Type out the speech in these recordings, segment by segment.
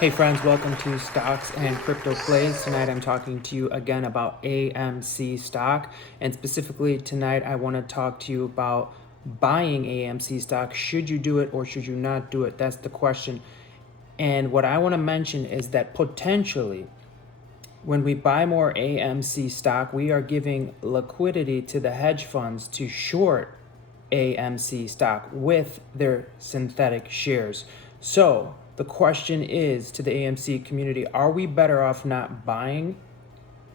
Hey friends, welcome to Stocks and Crypto Plays. Tonight I'm talking to you again about AMC stock, and specifically tonight I want to talk to you about buying AMC stock. Should you do it or should you not do it? That's the question. And what I want to mention is that potentially when we buy more AMC stock, we are giving liquidity to the hedge funds to short AMC stock with their synthetic shares. So the question is to the AMC community, are we better off not buying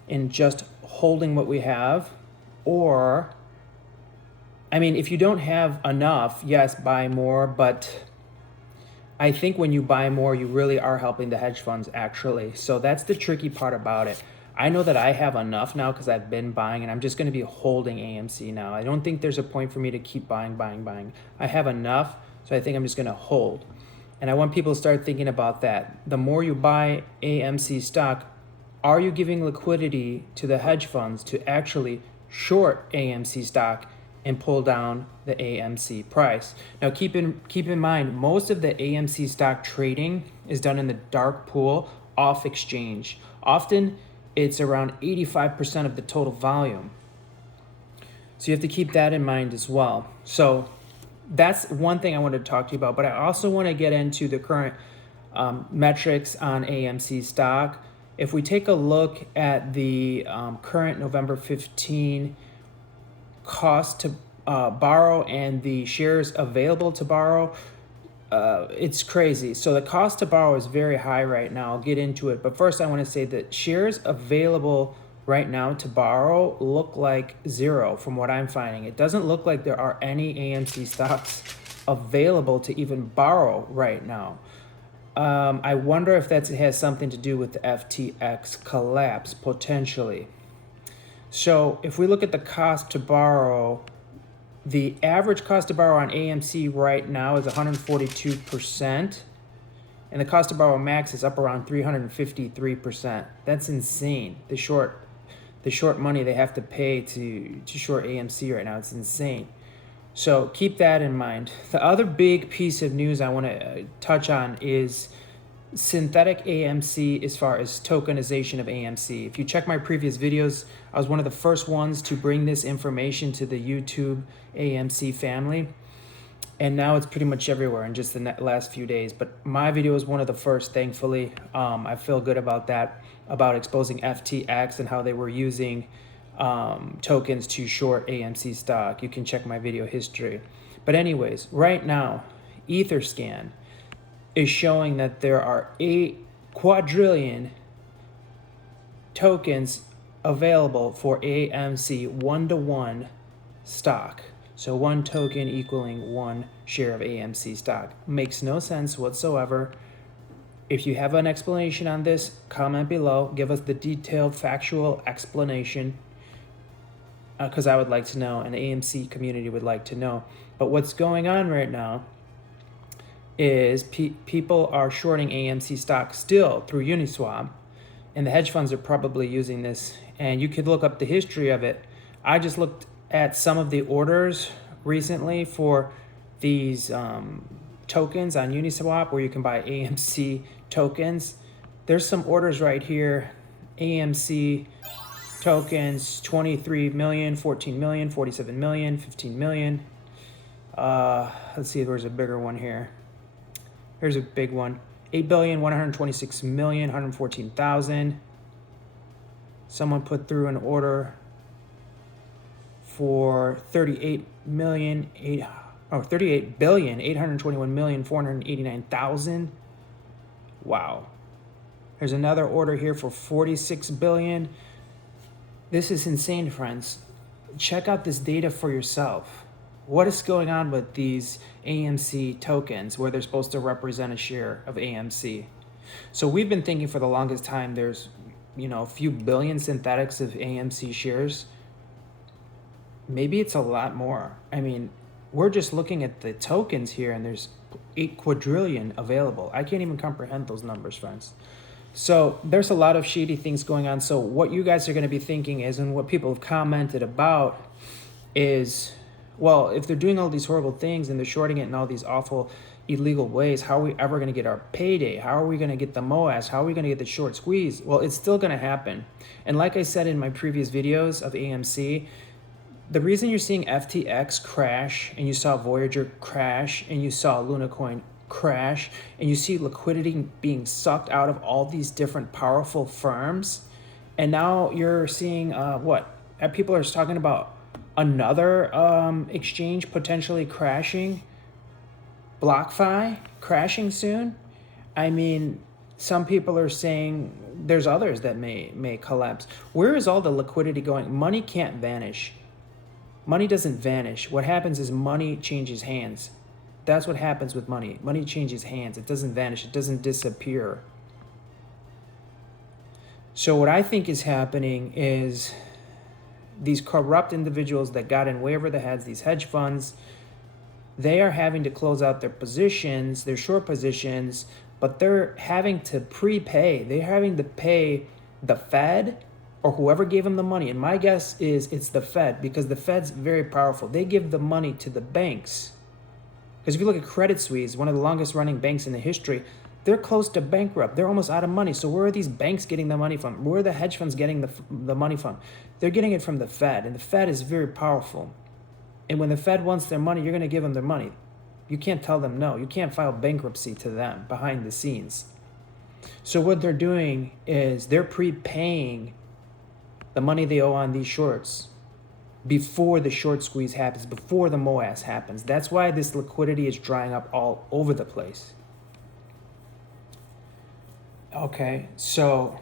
and just holding what we have? Or, I mean, if you don't have enough, yes, buy more, but I think when you buy more, you really are helping the hedge funds actually. So that's the tricky part about it. I know that I have enough now because I've been buying, and I'm just going to be holding AMC now. I don't think there's a point for me to keep buying. I have enough, so I think I'm just going to hold. And I want people to start thinking about that. The more you buy AMC stock, are you giving liquidity to the hedge funds to actually short AMC stock and pull down the AMC price? Now keep in mind, most of the AMC stock trading is done in the dark pool off exchange. Often it's around 85% of the total volume. So you have to keep that in mind as well. So that's one thing I wanted to talk to you about, but I also want to get into the current metrics on AMC stock. If we take a look at the current November 15 cost to borrow and the shares available to borrow, it's crazy. So the cost to borrow is very high right now. I'll get into it. But first I want to say that shares available right now to borrow look like zero from what I'm finding. It doesn't look like there are any AMC stocks available to even borrow right now. I wonder if that has something to do with the FTX collapse potentially. So if we look at the cost to borrow, the average cost to borrow on AMC right now is 142%, and the cost to borrow max is up around 353%. That's insane. The short money they have to pay to short AMC right now, it's insane. So keep that in mind. The other big piece of news I want to touch on is synthetic AMC as far as tokenization of AMC. If you check my previous videos, I was one of the first ones to bring this information to the YouTube AMC family. And now it's pretty much everywhere in just the last few days. But my video was one of the first, thankfully. I feel good about that, about exposing FTX and how they were using tokens to short AMC stock. You can check my video history. But anyways, right now, Etherscan is showing that there are 8 quadrillion tokens available for AMC 1-to-1 stock. So 1 token equaling 1 share of AMC stock. Makes no sense whatsoever. If you have an explanation on this, comment below. Give us the detailed factual explanation because I would like to know and the AMC community would like to know. But what's going on right now is people are shorting AMC stock still through Uniswap, and the hedge funds are probably using this. And you could look up the history of it. I just looked at some of the orders recently for these tokens on Uniswap where you can buy AMC tokens. There's some orders right here. AMC tokens, 23 million, 14 million, 47 million, 15 million. Let's see if there's a bigger one here. Here's a big one. 8,126,114,000. Someone put through an order for 38,821,489,000. Wow. There's another order here for 46 billion. This is insane, friends. Check out this data for yourself. What is going on with these AMC tokens where they're supposed to represent a share of AMC? So we've been thinking for the longest time there's, a few billion synthetics of AMC shares. Maybe it's a lot more. I mean, we're just looking at the tokens here and there's 8 quadrillion available. I can't even comprehend those numbers, friends. So there's a lot of shady things going on. So what you guys are going to be thinking is, and what people have commented about is, well, if they're doing all these horrible things and they're shorting it and all these awful illegal ways, how are we ever going to get our payday? How are we going to get the MOAS? How are we going to get the short squeeze? Well, it's still going to happen. And like I said in my previous videos of AMC, the reason you're seeing FTX crash, and you saw Voyager crash, and you saw Lunacoin crash, and you see liquidity being sucked out of all these different powerful firms, and now you're seeing people are talking about another exchange potentially crashing, BlockFi crashing soon. I mean, some people are saying there's others that may collapse. Where is all the liquidity going? Money can't vanish. Money doesn't vanish. What happens is money changes hands. That's what happens with money. Money changes hands. It doesn't vanish. It doesn't disappear. So what I think is happening is these corrupt individuals that got in way over the heads, these hedge funds, they are having to close out their positions, their short positions, but they're having to prepay. They're having to pay the Fed or whoever gave them the money. And my guess is it's the Fed, because the Fed's very powerful. They give the money to the banks. Because if you look at Credit Suisse, one of the longest running banks in the history, they're close to bankrupt. They're almost out of money. So where are these banks getting the money from? Where are the hedge funds getting the money from? They're getting it from the Fed, and the Fed is very powerful. And when the Fed wants their money, you're going to give them their money. You can't tell them no. You can't file bankruptcy to them behind the scenes. So what they're doing is they're prepaying the money they owe on these shorts before the short squeeze happens, before the MOAS happens. That's why this liquidity is drying up all over the place. Okay, so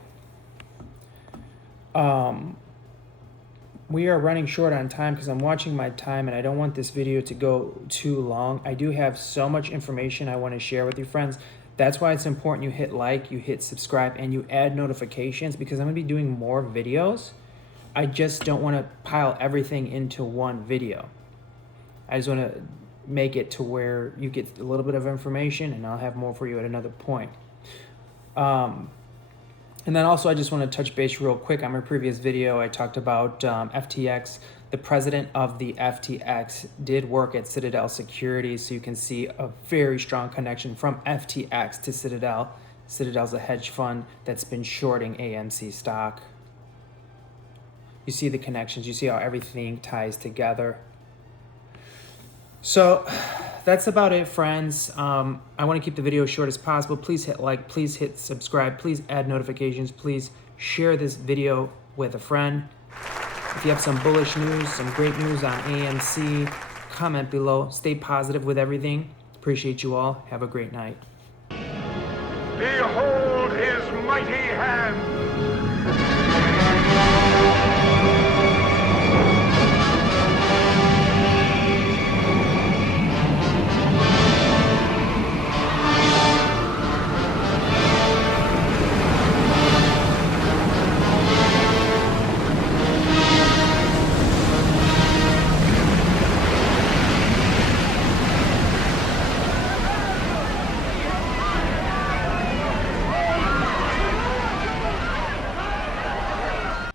we are running short on time because I'm watching my time and I don't want this video to go too long. I do have so much information I want to share with you, friends. That's why it's important you hit like, you hit subscribe, and you add notifications, because I'm going to be doing more videos. I just don't want to pile everything into one video. I just want to make it to where you get a little bit of information, and I'll have more for you at another point. And then also I just want to touch base real quick. On my previous video, I talked about FTX. The president of the FTX did work at Citadel Securities, so you can see a very strong connection from FTX to Citadel. Citadel's a hedge fund that's been shorting AMC stock. You see the connections. You see how everything ties together. So that's about it, friends. I want to keep the video short as possible. Please hit like, please hit subscribe, please add notifications, please share this video with a friend. If you have some bullish news, some great news on AMC, comment below. Stay positive with everything. Appreciate you all. Have a great night. Behold his mighty hand.